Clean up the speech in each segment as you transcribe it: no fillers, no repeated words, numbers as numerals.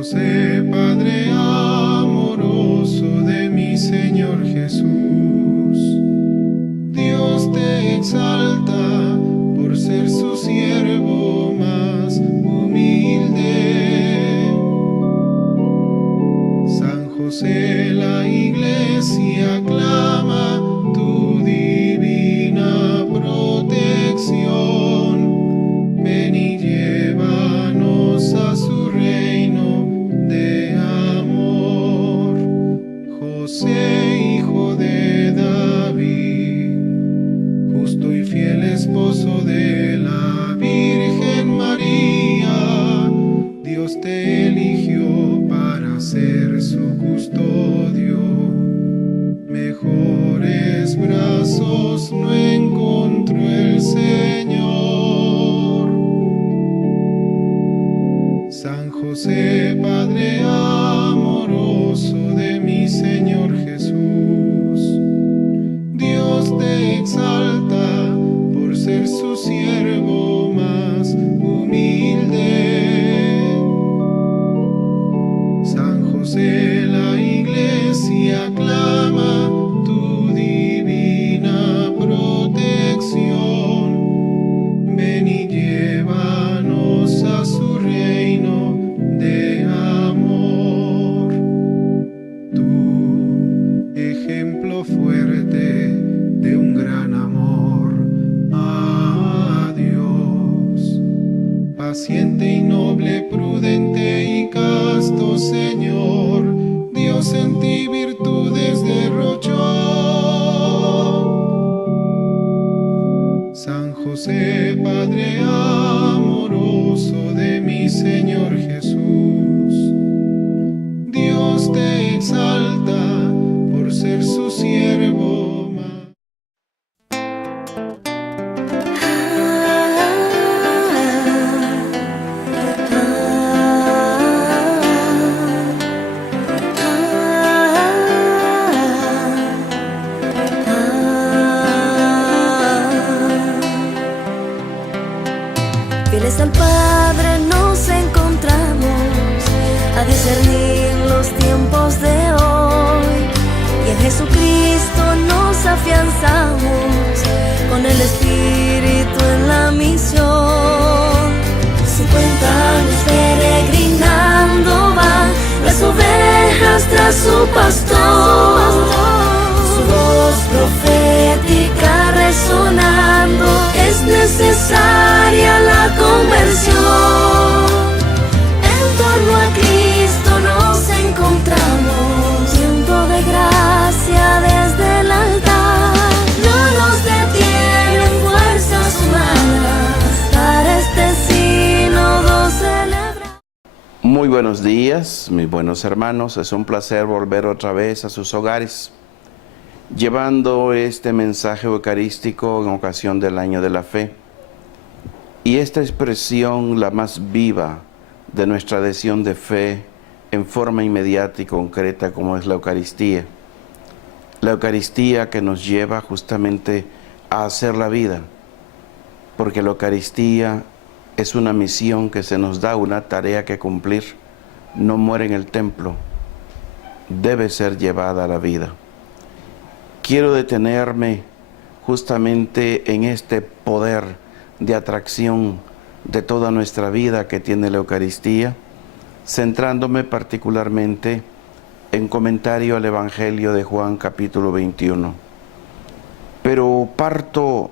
José, Padre amoroso de mi Señor Jesús, Dios te exalta por ser su siervo más humilde. San José, la Iglesia aclama tu divina protección. Ven y llévanos a su reino de amor. José, hijo de David, justo y fiel esposo de la Virgen María, Dios te eligió para ser su custodio. Mejores brazos no encontró el Señor. San José, Padre amoroso de mi Señor Jesús, Dios te exalta por ser su siervo más humilde. San José, la Iglesia aclama tu divina protección. Ven y llévanos a su reino de amor. Tu ejemplo fuerte de un gran amor a Dios, paciente y noble, prudente y casto Señor, Dios en ti virtudes derrochó. San José, Padre amoroso de mi Señor Jesús, Dios te exalta por ser su siervo más. Fieles al Padre nos encontramos a discernir los tiempos de hoy, y en Jesucristo nos afianzamos con el Espíritu en la misión. 50 años peregrinando van las ovejas tras su pastor, su voz profética resonando, es necesaria la conversión. En torno a Cristo nos encontramos, viento de gracia desde el altar. No nos detienen fuerzas humanas para este sínodo celebrar. Muy buenos días, mis buenos hermanos. Es un placer volver otra vez a sus hogares, llevando este mensaje eucarístico en ocasión del Año de la Fe. Y esta expresión, la más viva de nuestra adhesión de fe en forma inmediata y concreta, como es la Eucaristía. La Eucaristía que nos lleva justamente a hacer la vida, porque la Eucaristía es una misión que se nos da, una tarea que cumplir. No muere en el templo, debe ser llevada a la vida. Quiero detenerme justamente en este poder de atracción de toda nuestra vida que tiene la Eucaristía, centrándome particularmente en comentario al Evangelio de Juan capítulo 21. Pero parto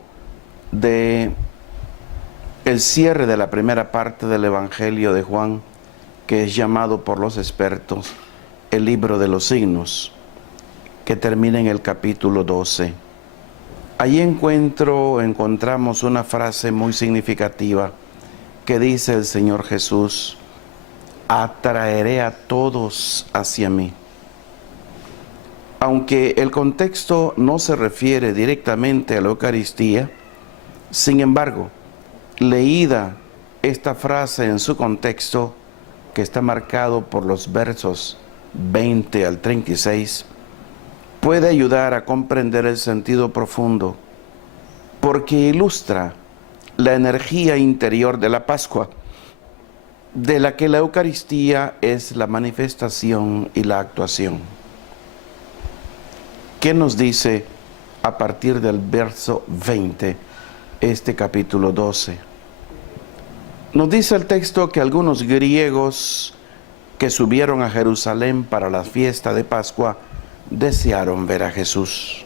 de el cierre de la primera parte del Evangelio de Juan, que es llamado por los expertos el libro de los signos, que termina en el capítulo 12. Allí encontramos una frase muy significativa que dice el Señor Jesús: atraeré a todos hacia mí. Aunque el contexto no se refiere directamente a la Eucaristía, sin embargo, leída esta frase en su contexto, que está marcado por los versos 20 al 36, puede ayudar a comprender el sentido profundo, porque ilustra la energía interior de la Pascua, de la que la Eucaristía es la manifestación y la actuación. ¿Qué nos dice a partir del verso 20 este capítulo 12? Nos dice el texto que algunos griegos que subieron a Jerusalén para la fiesta de Pascua desearon ver a Jesús.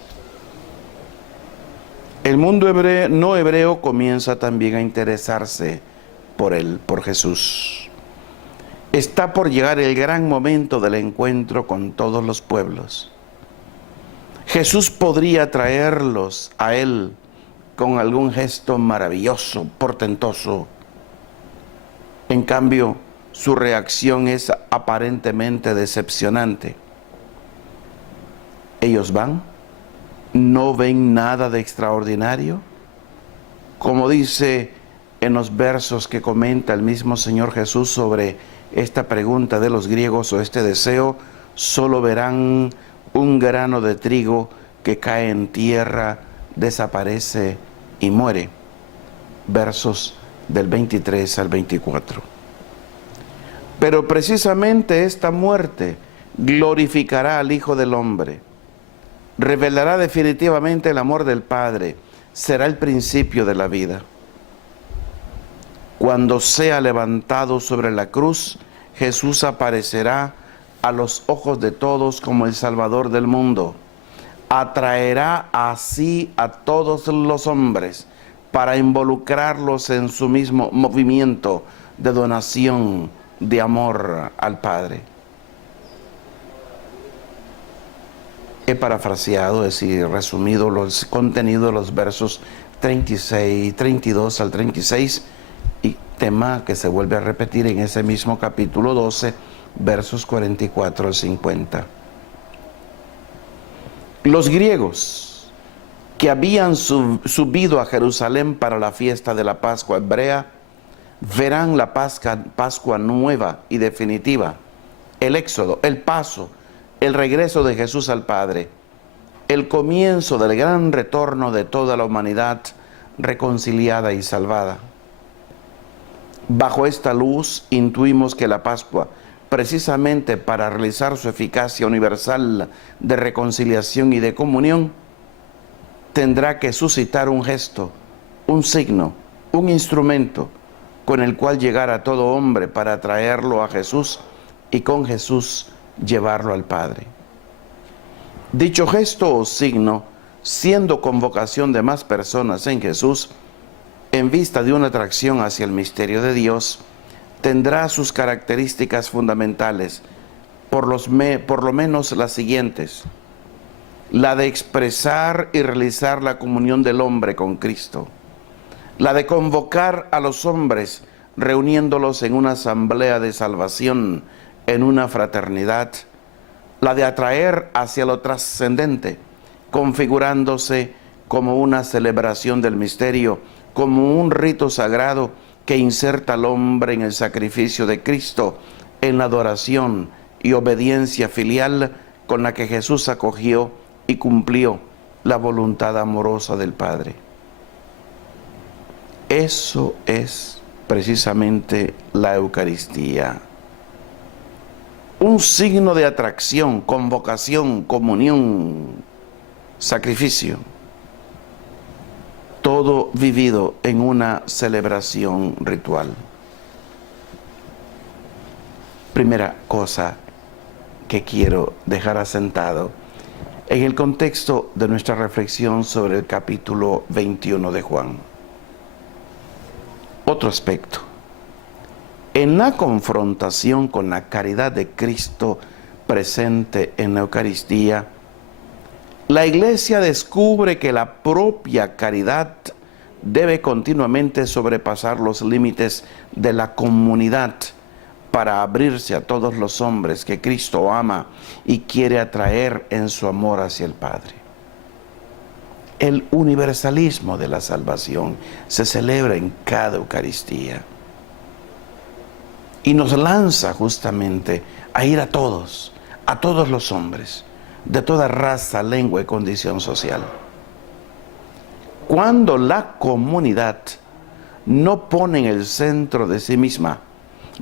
El mundo hebreo, no hebreo comienza también a interesarse por él, por Jesús. Está por llegar el gran momento del encuentro con todos los pueblos. Jesús podría traerlos a él con algún gesto maravilloso, portentoso. En cambio, su reacción es aparentemente decepcionante. Ellos van, no ven nada de extraordinario. Como dice en los versos que comenta el mismo Señor Jesús sobre esta pregunta de los griegos o este deseo, solo verán un grano de trigo que cae en tierra, desaparece y muere. Versos del 23 al 24. Pero precisamente esta muerte glorificará al Hijo del Hombre, revelará definitivamente el amor del Padre, será el principio de la vida. Cuando sea levantado sobre la cruz, Jesús aparecerá a los ojos de todos como el Salvador del mundo. Atraerá así a todos los hombres para involucrarlos en su mismo movimiento de donación, de amor al Padre. He parafraseado, es decir, resumido los contenidos de los versos 32 al 36, y tema que se vuelve a repetir en ese mismo capítulo 12, versos 44 al 50. Los griegos que habían subido a Jerusalén para la fiesta de la Pascua hebrea verán la Pascua nueva y definitiva, el éxodo, el paso, el regreso de Jesús al Padre, el comienzo del gran retorno de toda la humanidad reconciliada y salvada. Bajo esta luz intuimos que la Pascua, precisamente para realizar su eficacia universal de reconciliación y de comunión, tendrá que suscitar un gesto, un signo, un instrumento con el cual llegar a todo hombre para traerlo a Jesús y con Jesús llevarlo al Padre. Dicho gesto o signo, siendo convocación de más personas en Jesús, en vista de una atracción hacia el misterio de Dios, tendrá sus características fundamentales, por lo menos las siguientes: la de expresar y realizar la comunión del hombre con Cristo, la de convocar a los hombres reuniéndolos en una asamblea de salvación, en una fraternidad, la de atraer hacia lo trascendente, configurándose como una celebración del misterio, como un rito sagrado que inserta al hombre en el sacrificio de Cristo, en la adoración y obediencia filial con la que Jesús acogió y cumplió la voluntad amorosa del Padre. Eso es precisamente la Eucaristía. Un signo de atracción, convocación, comunión, sacrificio. Todo vivido en una celebración ritual. Primera cosa que quiero dejar asentado en el contexto de nuestra reflexión sobre el capítulo 21 de Juan. Otro aspecto. En la confrontación con la caridad de Cristo presente en la Eucaristía, la Iglesia descubre que la propia caridad debe continuamente sobrepasar los límites de la comunidad para abrirse a todos los hombres que Cristo ama y quiere atraer en su amor hacia el Padre. El universalismo de la salvación se celebra en cada Eucaristía y nos lanza justamente a ir a todos los hombres, de toda raza, lengua y condición social. Cuando la comunidad no pone en el centro de sí misma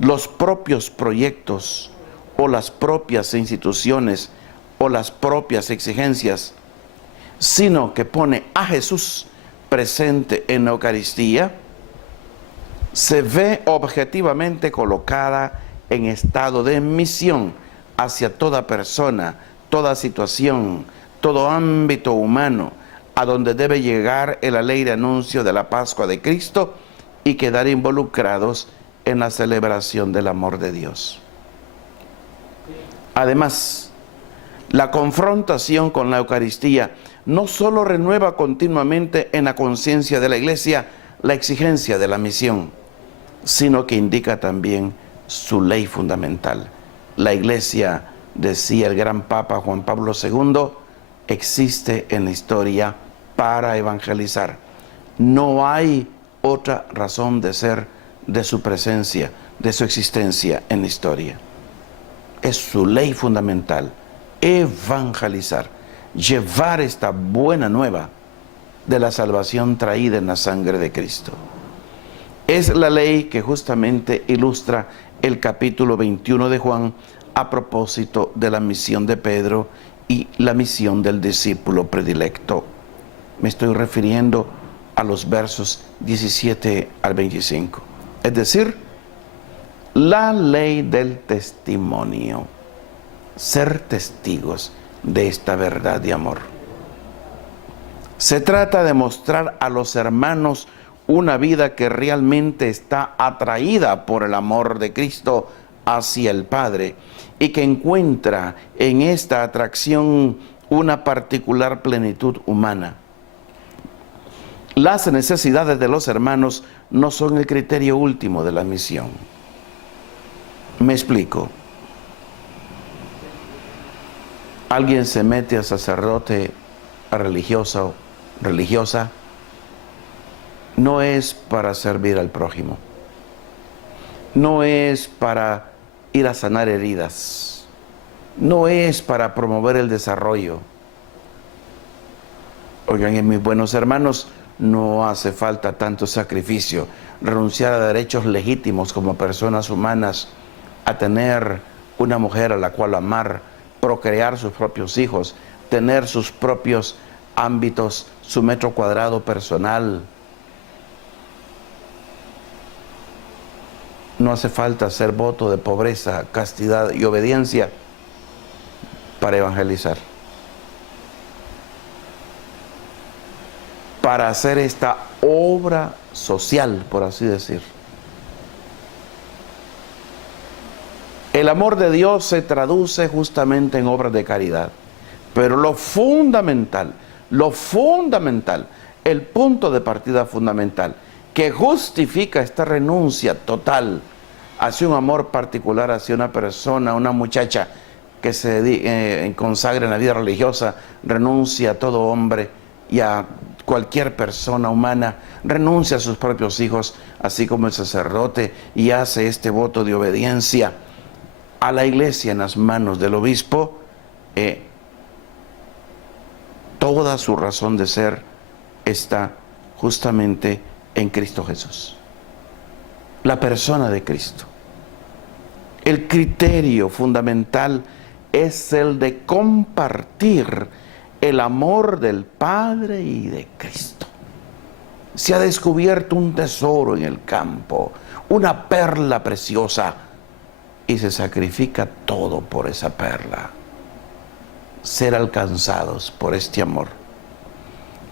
los propios proyectos o las propias instituciones o las propias exigencias, sino que pone a Jesús presente en la Eucaristía, se ve objetivamente colocada en estado de misión hacia toda persona, toda situación, todo ámbito humano, a donde debe llegar el alegre anuncio de la Pascua de Cristo y quedar involucrados en la celebración del amor de Dios. Además, la confrontación con la Eucaristía no solo renueva continuamente en la conciencia de la Iglesia la exigencia de la misión, sino que indica también su ley fundamental. La Iglesia, decía el gran Papa Juan Pablo II, existe en la historia para evangelizar. No hay otra razón de ser de su presencia, de su existencia en la historia. Es su ley fundamental, evangelizar, llevar esta buena nueva de la salvación traída en la sangre de Cristo. Es la ley que justamente ilustra el capítulo 21 de Juan a propósito de la misión de Pedro y la misión del discípulo predilecto. Me estoy refiriendo a los versos 17 al 25. Es decir, la ley del testimonio. Ser testigos de esta verdad de amor. Se trata de mostrar a los hermanos una vida que realmente está atraída por el amor de Cristo hacia el Padre y que encuentra en esta atracción una particular plenitud humana. Las necesidades de los hermanos no son el criterio último de la misión. Me explico. Alguien se mete a sacerdote, a religiosa o religiosa, no es para servir al prójimo, no es para ir a sanar heridas, no es para promover el desarrollo. Oigan, mis buenos hermanos, no hace falta tanto sacrificio, renunciar a derechos legítimos como personas humanas, a tener una mujer a la cual amar, procrear sus propios hijos, tener sus propios ámbitos, su metro cuadrado personal. No hace falta hacer voto de pobreza, castidad y obediencia para evangelizar. Para hacer esta obra social, por así decir. El amor de Dios se traduce justamente en obras de caridad. Pero lo fundamental, el punto de partida fundamental, que justifica esta renuncia total hacia un amor particular, hacia una persona, una muchacha que se consagra en la vida religiosa, renuncia a todo hombre y a cualquier persona humana, renuncia a sus propios hijos, así como el sacerdote, y hace este voto de obediencia a la Iglesia en las manos del obispo. Toda su razón de ser está justamente en Cristo Jesús, la persona de Cristo. El criterio fundamental es el de compartir el amor del Padre y de Cristo. Se ha descubierto un tesoro en el campo, una perla preciosa, y se sacrifica todo por esa perla. Ser alcanzados por este amor.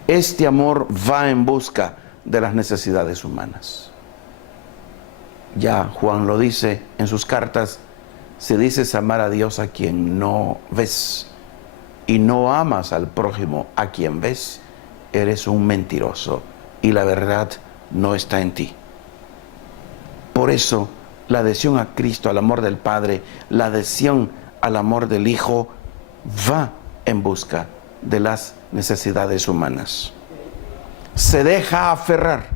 Este amor va en busca de las necesidades humanas. Ya Juan lo dice en sus cartas: si dices amar a Dios a quien no ves y no amas al prójimo a quien ves, eres un mentiroso y la verdad no está en ti. Por eso, la adhesión a Cristo, al amor del Padre, la adhesión al amor del Hijo, va en busca de las necesidades humanas. Se deja aferrar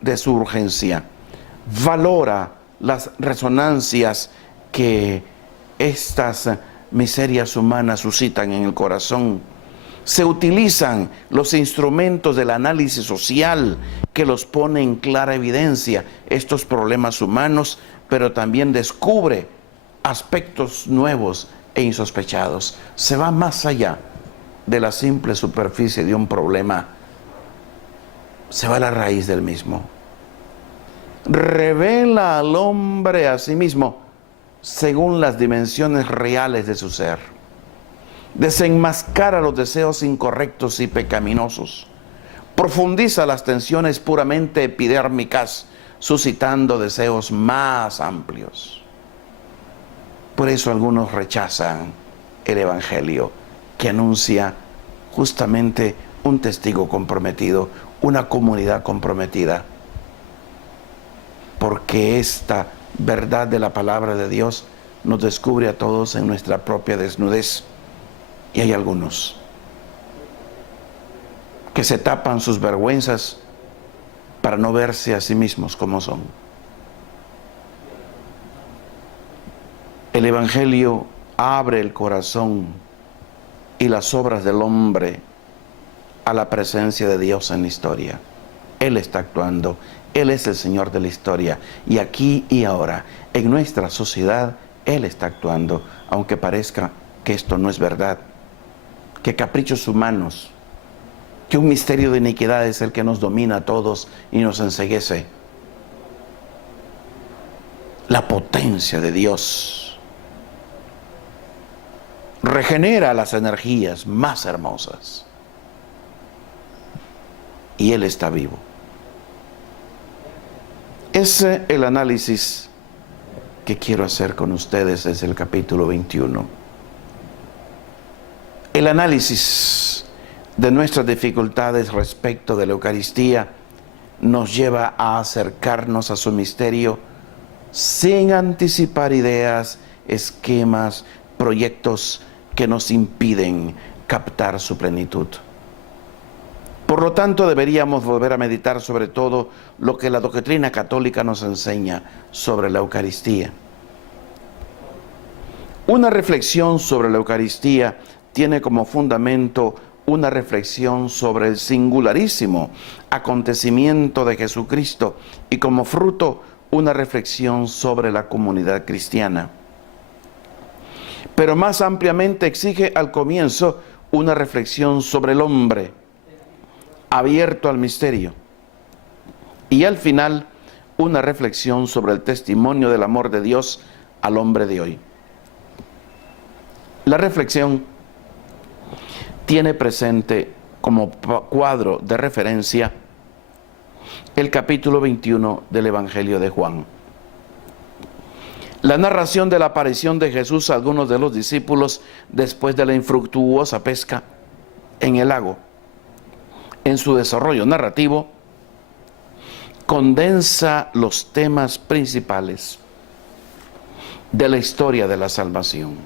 de su urgencia, valora las resonancias que estas miserias humanas suscitan en el corazón, Se utilizan los instrumentos del análisis social que los pone en clara evidencia estos problemas humanos, pero también descubre aspectos nuevos e insospechados. Se va más allá de la simple superficie de un problema, se va a la raíz del mismo. Revela al hombre a sí mismo según las dimensiones reales de su ser. Desenmascara los deseos incorrectos y pecaminosos. Profundiza las tensiones puramente epidérmicas, suscitando deseos más amplios. Por eso algunos rechazan el Evangelio, que anuncia justamente un testigo comprometido, una comunidad comprometida. Porque esta verdad de la palabra de Dios nos descubre a todos en nuestra propia desnudez. Y hay algunos que se tapan sus vergüenzas para no verse a sí mismos como son. El Evangelio abre el corazón y las obras del hombre a la presencia de Dios en la historia. Él está actuando, Él es el Señor de la historia, y aquí y ahora, en nuestra sociedad, Él está actuando, aunque parezca que esto no es verdad, que caprichos humanos, que un misterio de iniquidad es el que nos domina a todos y nos enceguece. La potencia de Dios regenera las energías más hermosas, y Él está vivo. Ese es el análisis que quiero hacer con ustedes desde el capítulo 21. El análisis de nuestras dificultades respecto de la Eucaristía nos lleva a acercarnos a su misterio sin anticipar ideas, esquemas, proyectos que nos impiden captar su plenitud. Por lo tanto, deberíamos volver a meditar sobre todo lo que la doctrina católica nos enseña sobre la Eucaristía. Una reflexión sobre la Eucaristía tiene como fundamento una reflexión sobre el singularísimo acontecimiento de Jesucristo y como fruto una reflexión sobre la comunidad cristiana. Pero más ampliamente exige al comienzo una reflexión sobre el hombre, abierto al misterio, y al final una reflexión sobre el testimonio del amor de Dios al hombre de hoy. La reflexión tiene presente como cuadro de referencia el capítulo 21 del Evangelio de Juan. La narración de la aparición de Jesús a algunos de los discípulos después de la infructuosa pesca en el lago. En su desarrollo narrativo, condensa los temas principales de la historia de la salvación.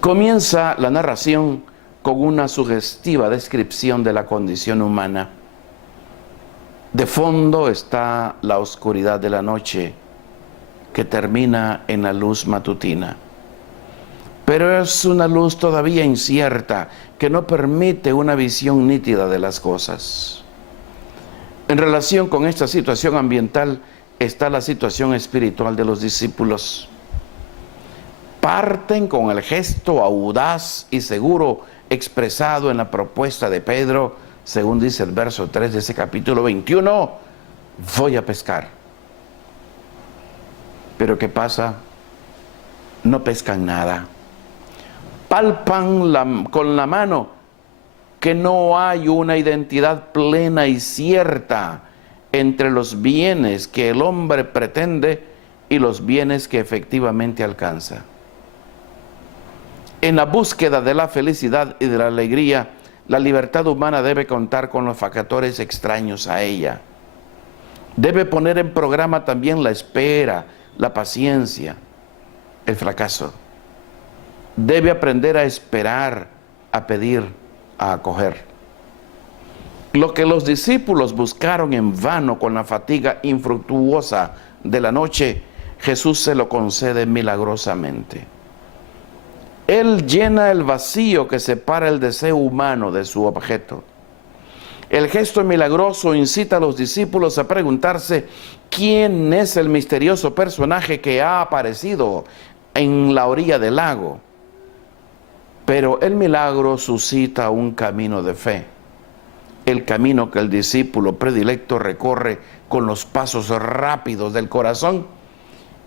Comienza la narración con una sugestiva descripción de la condición humana. De fondo está la oscuridad de la noche, que termina en la luz matutina. Pero es una luz todavía incierta, que no permite una visión nítida de las cosas. En relación con esta situación ambiental está la situación espiritual de los discípulos. Parten con el gesto audaz y seguro expresado en la propuesta de Pedro, según dice el verso 3 de ese capítulo 21, voy a pescar. Pero ¿qué pasa? No pescan nada. Palpan con la mano que no hay una identidad plena y cierta entre los bienes que el hombre pretende y los bienes que efectivamente alcanza. En la búsqueda de la felicidad y de la alegría, la libertad humana debe contar con los factores extraños a ella. Debe poner en programa también la espera, la paciencia, el fracaso. Debe aprender a esperar, a pedir, a acoger. Lo que los discípulos buscaron en vano con la fatiga infructuosa de la noche, Jesús se lo concede milagrosamente. Él llena el vacío que separa el deseo humano de su objeto. El gesto milagroso incita a los discípulos a preguntarse quién es el misterioso personaje que ha aparecido en la orilla del lago. Pero el milagro suscita un camino de fe, el camino que el discípulo predilecto recorre con los pasos rápidos del corazón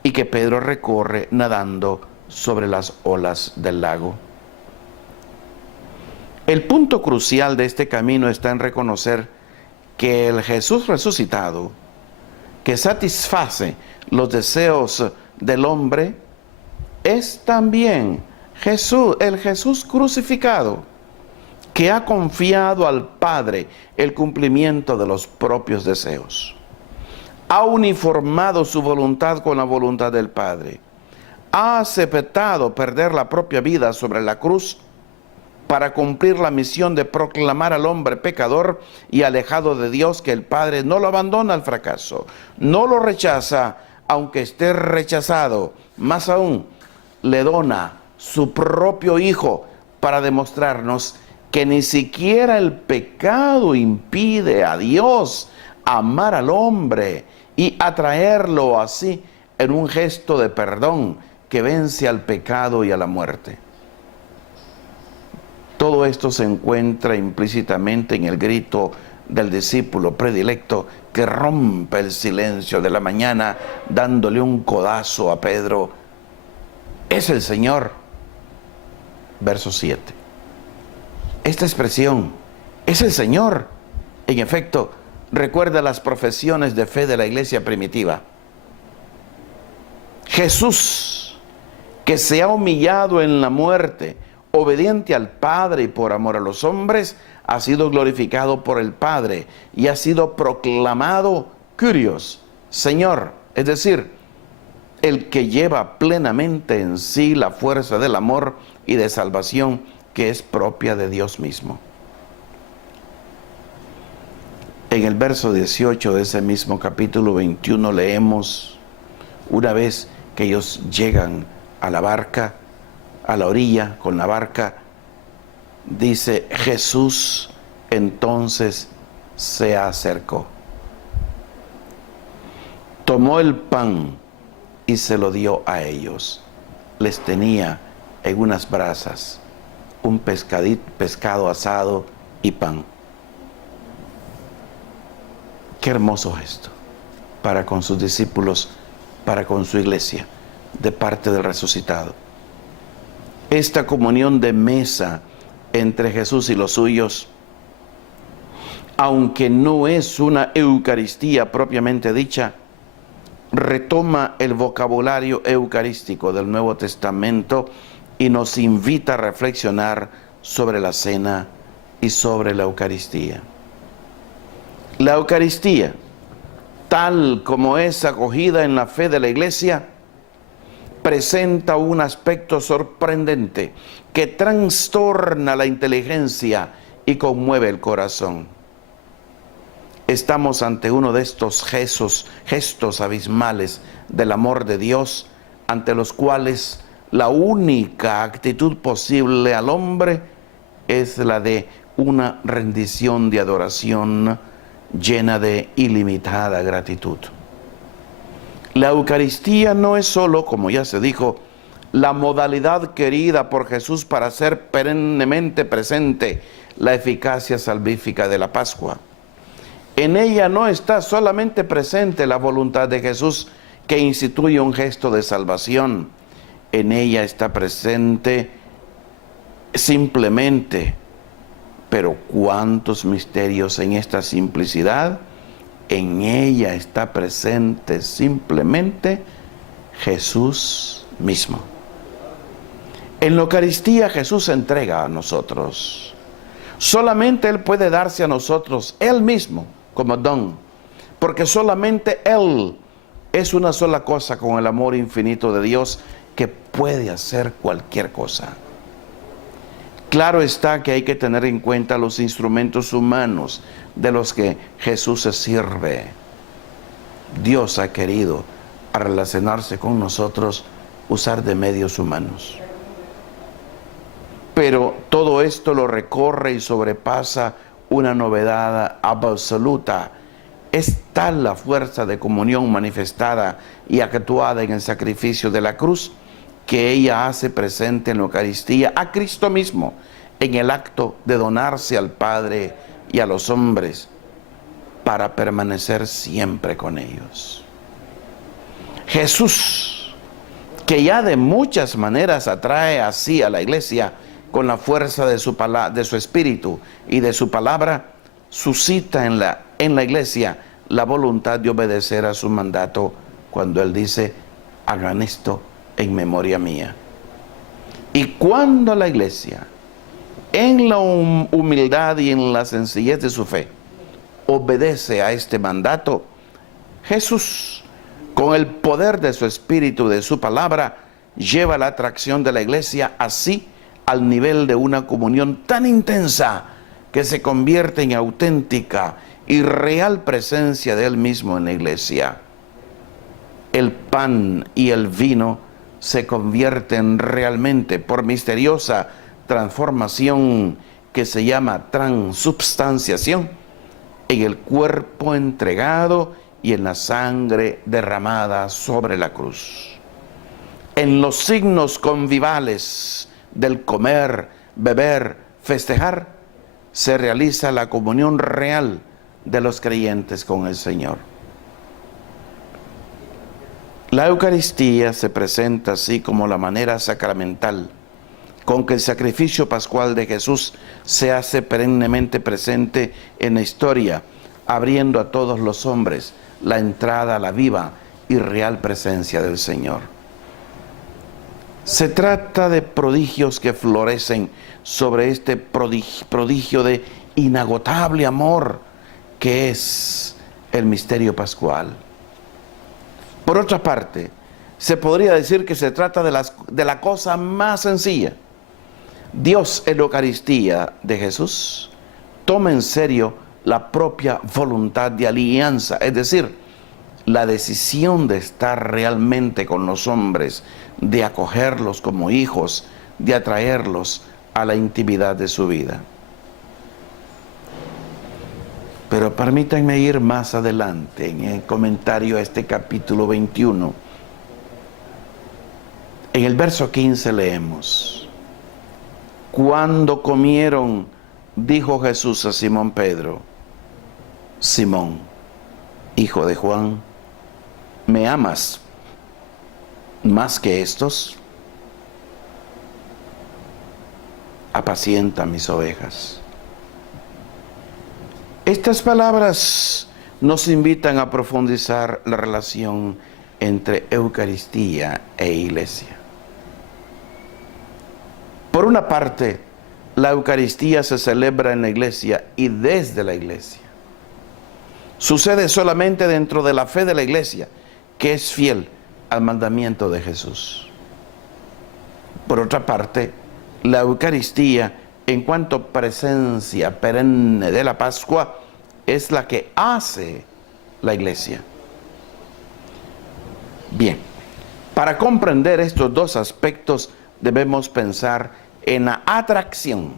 y que Pedro recorre nadando sobre las olas del lago. El punto crucial de este camino está en reconocer que el Jesús resucitado, que satisface los deseos del hombre, es también Jesús, el Jesús crucificado, que ha confiado al Padre el cumplimiento de los propios deseos. Ha uniformado su voluntad con la voluntad del Padre. Ha aceptado perder la propia vida sobre la cruz para cumplir la misión de proclamar al hombre pecador y alejado de Dios que el Padre no lo abandona al fracaso, no lo rechaza aunque esté rechazado, más aún le dona su propio Hijo para demostrarnos que ni siquiera el pecado impide a Dios amar al hombre y atraerlo así en un gesto de perdón que vence al pecado y a la muerte. Todo esto se encuentra implícitamente en el grito del discípulo predilecto que rompe el silencio de la mañana dándole un codazo a Pedro. Es el Señor. Verso 7. Esta expresión, es el Señor, en efecto, recuerda las profesiones de fe de la iglesia primitiva. Jesús, que se ha humillado en la muerte, obediente al Padre y por amor a los hombres, ha sido glorificado por el Padre y ha sido proclamado Kyrios, Señor, es decir, el que lleva plenamente en sí la fuerza del amor y de salvación que es propia de Dios mismo. En el verso 18 de ese mismo capítulo 21 leemos, una vez que ellos llegan a la barca, a la orilla con la barca, dice, Jesús entonces se acercó, tomó el pan y se lo dio a ellos. Les tenía en unas brasas un pescado asado y pan. Qué hermoso gesto para con sus discípulos, para con su iglesia, de parte del resucitado. Esta comunión de mesa entre Jesús y los suyos, aunque no es una Eucaristía propiamente dicha, retoma el vocabulario eucarístico del Nuevo Testamento y nos invita a reflexionar sobre la cena y sobre la Eucaristía. La Eucaristía, tal como es acogida en la fe de la Iglesia, presenta un aspecto sorprendente que trastorna la inteligencia y conmueve el corazón. Estamos ante uno de estos gestos abismales del amor de Dios, ante los cuales la única actitud posible al hombre es la de una rendición de adoración llena de ilimitada gratitud. La Eucaristía no es solo, como ya se dijo, la modalidad querida por Jesús para hacer perennemente presente la eficacia salvífica de la Pascua. En ella no está solamente presente la voluntad de Jesús que instituye un gesto de salvación. En ella está presente simplemente, pero cuántos misterios en esta simplicidad. En ella está presente simplemente Jesús mismo. En la Eucaristía Jesús se entrega a nosotros. Solamente Él puede darse a nosotros, Él mismo, como don, porque solamente Él es una sola cosa con el amor infinito de Dios que puede hacer cualquier cosa. Claro está que hay que tener en cuenta los instrumentos humanos de los que Jesús se sirve. Dios ha querido, al relacionarse con nosotros, usar de medios humanos. Pero todo esto lo recorre y sobrepasa una novedad absoluta. Es tal la fuerza de comunión manifestada y actuada en el sacrificio de la cruz, que ella hace presente en la Eucaristía a Cristo mismo, en el acto de donarse al Padre y a los hombres para permanecer siempre con ellos. Jesús, que ya de muchas maneras atrae así a la iglesia con la fuerza de su espíritu y de su palabra, suscita en la iglesia la voluntad de obedecer a su mandato cuando Él dice: hagan esto en memoria mía. Y cuando la iglesia, en la humildad y en la sencillez de su fe, obedece a este mandato, Jesús, con el poder de su espíritu, de su palabra, lleva la atracción de la iglesia así al nivel de una comunión tan intensa que se convierte en auténtica y real presencia de Él mismo en la iglesia. El pan y el vino se convierten realmente, por misteriosa transformación que se llama transubstanciación, en el cuerpo entregado y en la sangre derramada sobre la cruz. En los signos convivales del comer, beber, festejar, se realiza la comunión real de los creyentes con el Señor. La Eucaristía se presenta así como la manera sacramental con que el sacrificio pascual de Jesús se hace perennemente presente en la historia, abriendo a todos los hombres la entrada a la viva y real presencia del Señor. Se trata de prodigios que florecen sobre este prodigio de inagotable amor que es el misterio pascual. Por otra parte, se podría decir que se trata de la cosa más sencilla. Dios en la Eucaristía de Jesús toma en serio la propia voluntad de alianza, es decir, la decisión de estar realmente con los hombres, de acogerlos como hijos, de atraerlos a la intimidad de su vida. Pero permítanme ir más adelante en el comentario a este capítulo 21. En el verso 15 leemos: cuando comieron, dijo Jesús a Simón Pedro: Simón, hijo de Juan, ¿me amas más que estos? Apacienta mis ovejas. Estas palabras nos invitan a profundizar la relación entre Eucaristía e Iglesia. Por una parte, la Eucaristía se celebra en la Iglesia y desde la Iglesia. Sucede solamente dentro de la fe de la Iglesia, que es fiel al mandamiento de Jesús. Por otra parte, la Eucaristía, en cuanto presencia perenne de la Pascua, es la que hace la Iglesia. Bien, para comprender estos dos aspectos debemos pensar en la atracción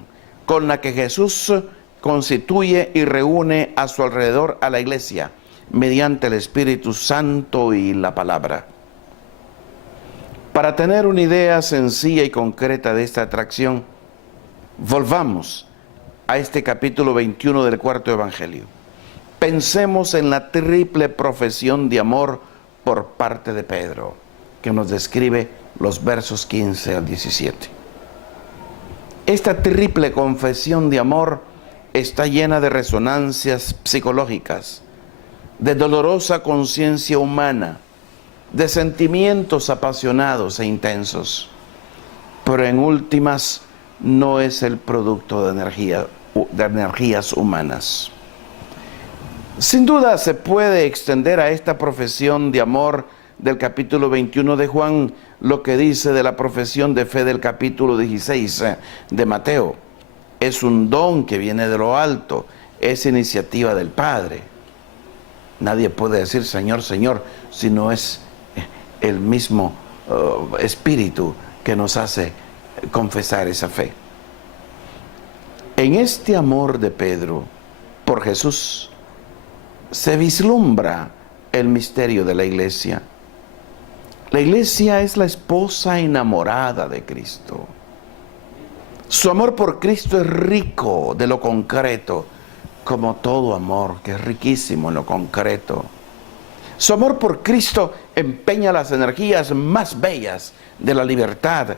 con la que Jesús constituye y reúne a su alrededor a la Iglesia mediante el Espíritu Santo y la palabra. Para tener una idea sencilla y concreta de esta atracción, volvamos a este capítulo 21 del cuarto Evangelio. Pensemos en la triple profesión de amor por parte de Pedro, que nos describe los versos 15 al 17. Esta triple confesión de amor está llena de resonancias psicológicas, de dolorosa conciencia humana, de sentimientos apasionados e intensos, pero en últimas no es el producto de energías humanas. Sin duda se puede extender a esta profesión de amor del capítulo 21 de Juan lo que dice de la profesión de fe del capítulo 16 de Mateo. Es un don que viene de lo alto, es iniciativa del Padre. Nadie puede decir Señor, Señor, si no es el mismo Espíritu que nos hace confesar esa fe. En este amor de Pedro por Jesús se vislumbra el misterio de la iglesia. La iglesia es la esposa enamorada de Cristo. Su amor por Cristo es rico de lo concreto, como todo amor, que es riquísimo en lo concreto. Su amor por Cristo empeña las energías más bellas de la libertad,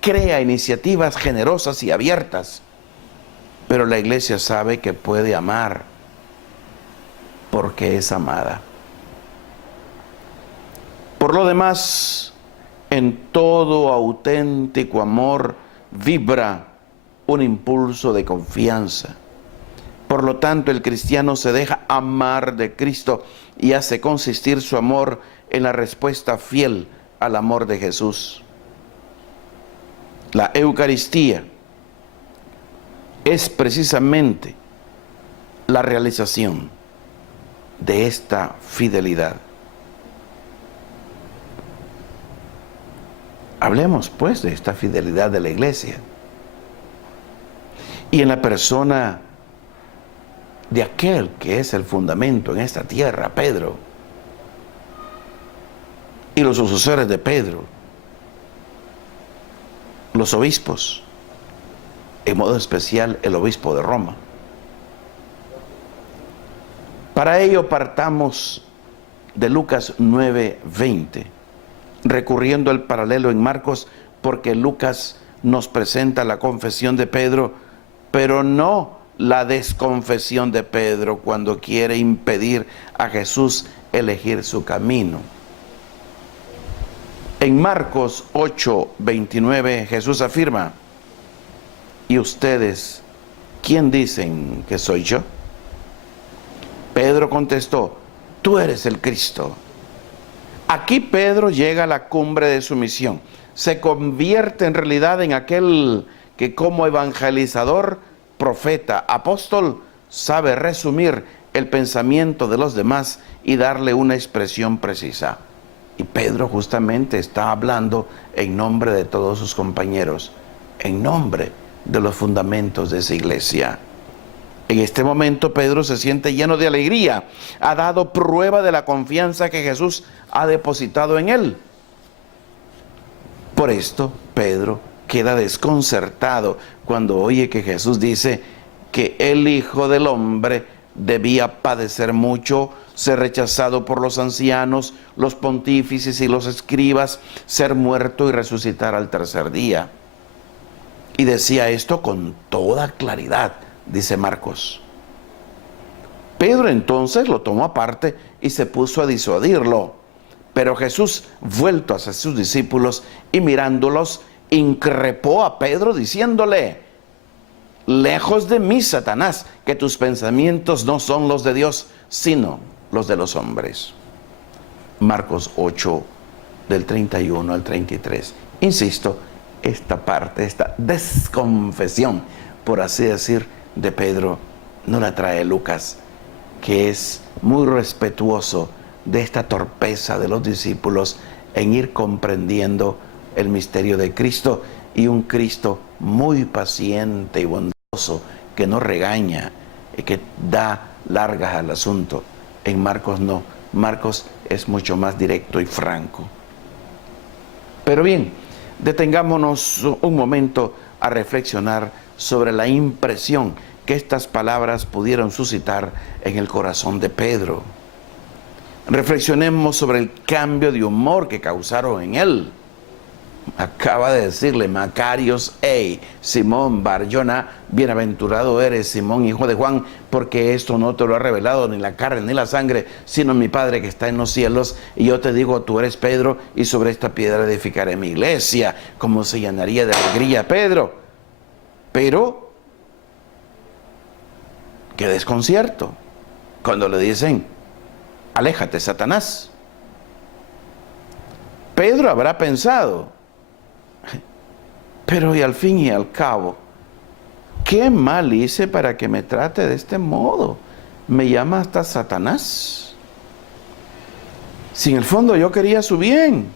crea iniciativas generosas y abiertas. Pero la iglesia sabe que puede amar porque es amada. Por lo demás, en todo auténtico amor vibra un impulso de confianza. Por lo tanto, el cristiano se deja amar de Cristo y hace consistir su amor en la respuesta fiel al amor de Jesús. La Eucaristía es precisamente la realización de esta fidelidad. Hablemos pues de esta fidelidad de la iglesia. Y en la persona de aquel que es el fundamento en esta tierra, Pedro, y los sucesores de Pedro, los obispos, en modo especial el obispo de Roma. Para ello partamos de Lucas 9:20, recurriendo al paralelo en Marcos, porque Lucas nos presenta la confesión de Pedro, pero no la desconfesión de Pedro cuando quiere impedir a Jesús elegir su camino. En Marcos 8:29 Jesús afirma: ¿y ustedes quién dicen que soy yo? Pedro contestó: tú eres el Cristo. Aquí Pedro llega a la cumbre de su misión. Se convierte en realidad en aquel que como evangelizador, profeta, apóstol, sabe resumir el pensamiento de los demás y darle una expresión precisa. Y Pedro justamente está hablando en nombre de todos sus compañeros, en nombre de los fundamentos de esa iglesia. En este momento Pedro se siente lleno de alegría, ha dado prueba de la confianza que Jesús ha depositado en él. Por esto Pedro queda desconcertado cuando oye que Jesús dice que el Hijo del Hombre debía padecer mucho, ser rechazado por los ancianos, los pontífices y los escribas, ser muerto y resucitar al tercer día. Y decía esto con toda claridad, dice Marcos. Pedro entonces lo tomó aparte y se puso a disuadirlo. Pero Jesús, vuelto hacia sus discípulos y mirándolos, increpó a Pedro diciéndole: lejos de mí, Satanás, que tus pensamientos no son los de Dios, sino los de los hombres. Marcos 8, del 31 al 33. Insisto, esta parte, esta desconfesión, por así decir, de Pedro, no la trae Lucas, que es muy respetuoso de esta torpeza de los discípulos en ir comprendiendo el misterio de Cristo, y un Cristo muy paciente y bondadoso que no regaña y que da largas al asunto. En Marcos no, Marcos es mucho más directo y franco. Pero bien, detengámonos un momento a reflexionar sobre la impresión que estas palabras pudieron suscitar en el corazón de Pedro. Reflexionemos sobre el cambio de humor que causaron en él. Acaba de decirle Macarios: hey, Simón Bar-Jona, bienaventurado eres, Simón, hijo de Juan, porque esto no te lo ha revelado ni la carne ni la sangre, sino mi Padre que está en los cielos. Y yo te digo, tú eres Pedro, y sobre esta piedra edificaré mi iglesia. Como se llenaría de alegría Pedro. Pero qué desconcierto cuando le dicen: aléjate, Satanás. Pedro habrá pensado: pero y al fin y al cabo, ¿qué mal hice para que me trate de este modo? Me llama hasta Satanás. Si en el fondo yo quería su bien,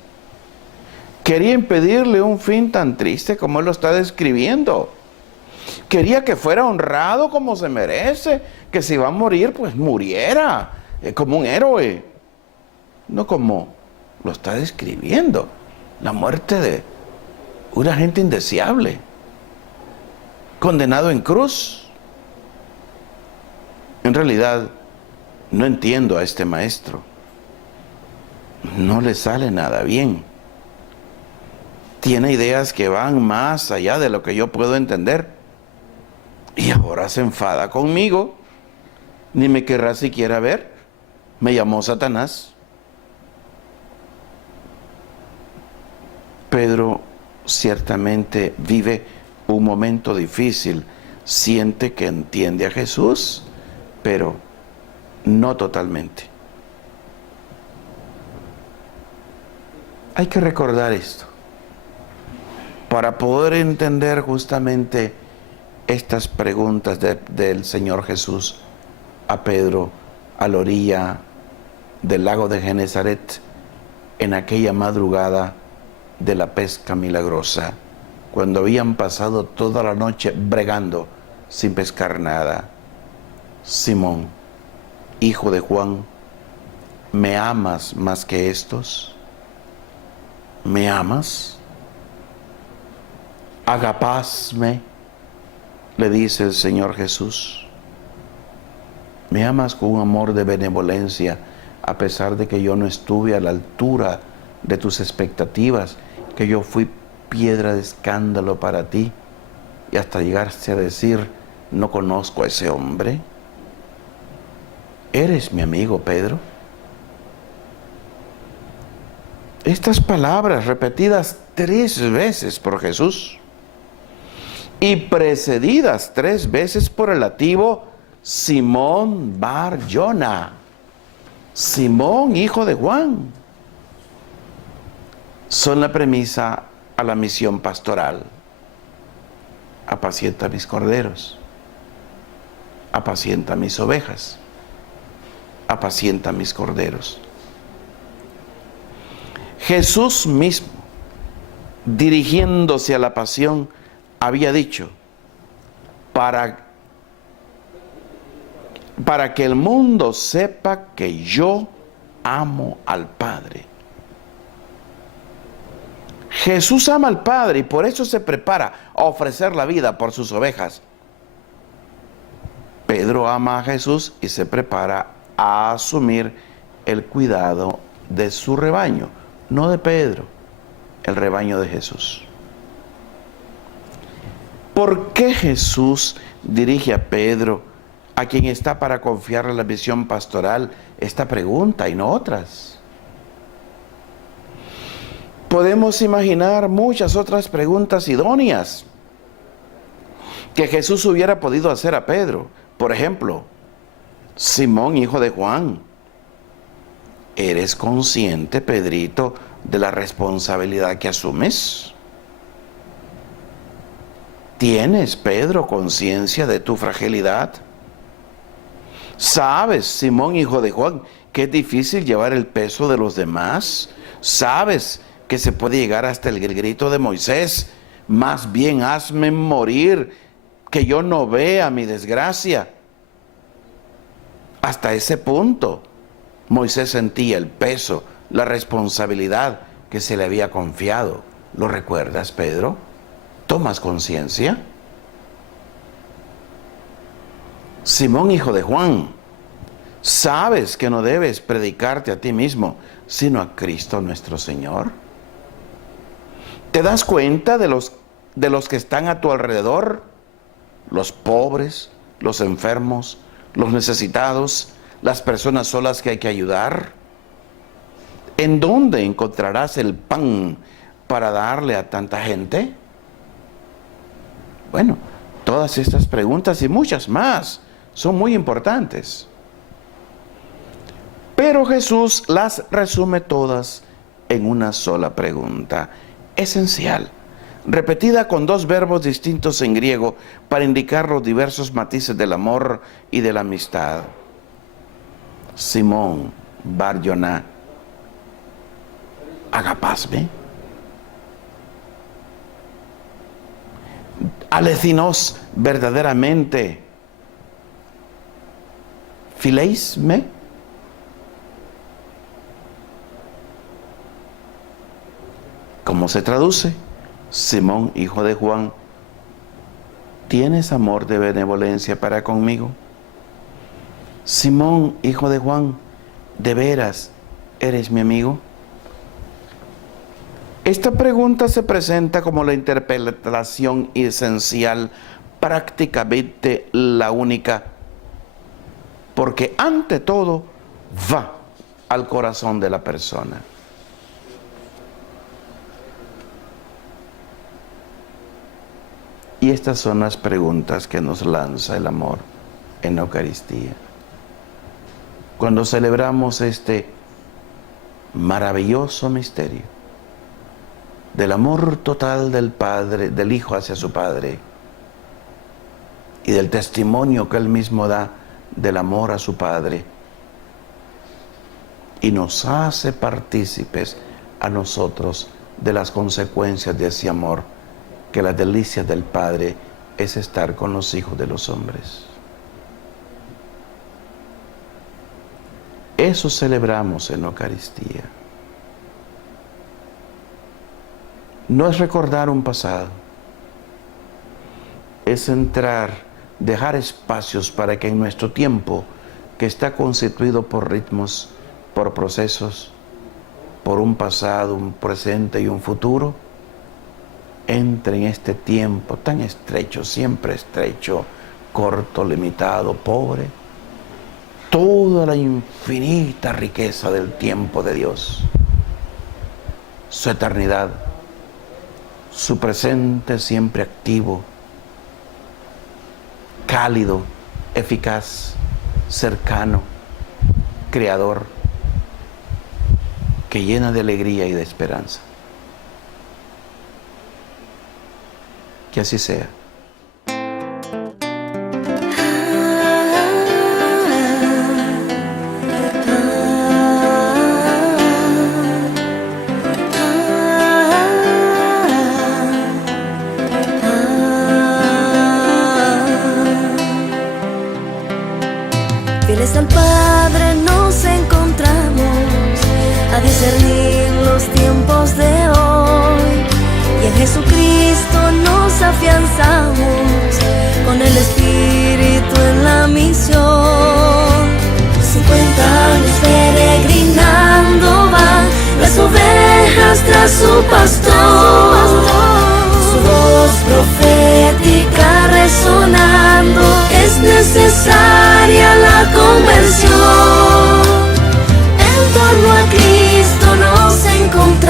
quería impedirle un fin tan triste como él lo está describiendo. Quería que fuera honrado como se merece, que si iba a morir, pues muriera, como un héroe, no como lo está describiendo, la muerte de una gente indeseable, condenado en cruz. En realidad, no entiendo a este maestro. No le sale nada bien. Tiene ideas que van más allá de lo que yo puedo entender. Y ahora se enfada conmigo. Ni me querrá siquiera ver. Me llamó Satanás. Pedro ciertamente vive un momento difícil. Siente que entiende a Jesús, pero no totalmente. Hay que recordar esto para poder entender justamente estas preguntas del Señor Jesús a Pedro a la orilla del lago de Genesaret en aquella madrugada de la pesca milagrosa, cuando habían pasado toda la noche bregando sin pescar nada. Simón, hijo de Juan, ¿me amas más que estos? ¿Me amas? Agapasme, le dice el Señor Jesús. ¿Me amas con un amor de benevolencia, a pesar de que yo no estuve a la altura de tus expectativas, que yo fui piedra de escándalo para ti, y hasta llegarse a decir, no conozco a ese hombre? ¿Eres mi amigo, Pedro? Estas palabras repetidas 3 veces por Jesús y precedidas 3 veces por el lativo Simón Bar Jona, Simón, hijo de Juan, son la premisa a la misión pastoral. Apacienta mis corderos, apacienta mis ovejas, apacienta mis corderos. Jesús mismo, dirigiéndose a la pasión, había dicho, para que el mundo sepa que yo amo al Padre. Jesús ama al Padre y por eso se prepara a ofrecer la vida por sus ovejas. Pedro ama a Jesús y se prepara a asumir el cuidado de su rebaño. No de Pedro, el rebaño de Jesús. ¿Por qué Jesús dirige a Pedro, a quien está para confiarle la misión pastoral, esta pregunta y no otras? Podemos imaginar muchas otras preguntas idóneas que Jesús hubiera podido hacer a Pedro. Por ejemplo, Simón, hijo de Juan, ¿eres consciente, Pedrito, de la responsabilidad que asumes? ¿Tienes, Pedro, conciencia de tu fragilidad? ¿Sabes, Simón, hijo de Juan, que es difícil llevar el peso de los demás? ¿Sabes que se puede llegar hasta el grito de Moisés? Más bien hazme morir, que yo no vea mi desgracia. Hasta ese punto Moisés sentía el peso, la responsabilidad que se le había confiado. ¿Lo recuerdas, Pedro? ¿Tomas conciencia? Simón, hijo de Juan, ¿sabes que no debes predicarte a ti mismo, sino a Cristo nuestro Señor? ¿Te das cuenta de los que están a tu alrededor? Los pobres, los enfermos, los necesitados, las personas solas que hay que ayudar. ¿En dónde encontrarás el pan para darle a tanta gente? Bueno, todas estas preguntas y muchas más son muy importantes. Pero Jesús las resume todas en una sola pregunta, esencial, repetida con 2 verbos distintos en griego para indicar los diversos matices del amor y de la amistad. Simón Bar Jona, agapasme. alecinos verdaderamente fileisme. ¿Cómo se traduce? Simón, hijo de Juan, ¿tienes amor de benevolencia para conmigo? Simón, hijo de Juan, ¿de veras eres mi amigo? Esta pregunta se presenta como la interpelación esencial, prácticamente la única, porque ante todo va al corazón de la persona. Y estas son las preguntas que nos lanza el amor en la Eucaristía. Cuando celebramos este maravilloso misterio del amor total del Padre, del Hijo hacia su Padre, y del testimonio que Él mismo da del amor a su Padre, y nos hace partícipes a nosotros de las consecuencias de ese amor, que la delicia del Padre es estar con los hijos de los hombres. Eso celebramos en la Eucaristía. No es recordar un pasado, es entrar, dejar espacios para que en nuestro tiempo, que está constituido por ritmos, por procesos, por un pasado, un presente y un futuro, entre en este tiempo tan estrecho, siempre estrecho, corto, limitado, pobre, toda la infinita riqueza del tiempo de Dios, su eternidad, su presente siempre activo, cálido, eficaz, cercano, creador, que llena de alegría y de esperanza. Que así sea. Fieles al Padre nos encontramos a discernir los tiempos de hoy, y en Jesucristo nos afianzamos con el Espíritu en la misión. 50 años peregrinando van las ovejas tras su pastor, su voz profética resonando, es necesaria la conversión. En torno a Cristo nos encontramos